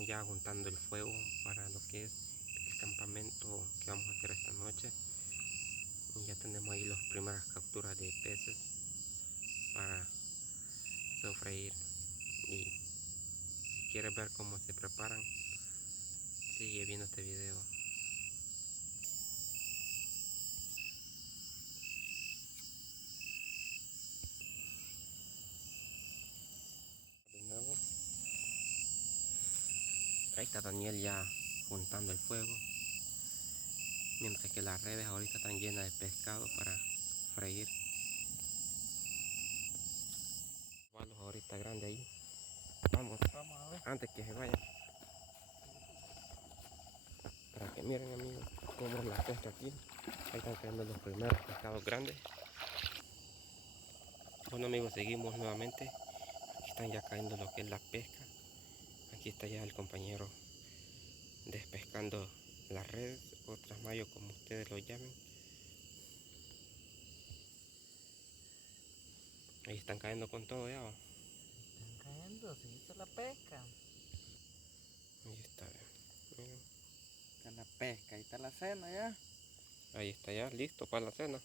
estamos ya juntando el fuego para lo que es el campamento que vamos a hacer esta noche. Y ya tenemos ahí las primeras capturas de peces para sofreír. Y si quieres ver cómo se preparan, sigue viendo este video. De nuevo, ahí está Daniel ya juntando el fuego, mientras que las redes ahorita están llenas de pescado para freír. Valos ahorita grande ahí. Vamos a ver. Antes que se vayan, para que miren, amigos, cómo es la pesca aquí. Ahí están cayendo los primeros pescados grandes. Bueno, amigos, seguimos nuevamente. Aquí están ya cayendo lo que es la pesca. Aquí está ya el compañero despescando las redes o trasmayo, como ustedes lo llamen. Ahí están cayendo con todo ya. Están cayendo, se hizo la pesca. Ahí está, miren. Está la pesca, ahí está la cena ya. Ahí está ya listo para la cena.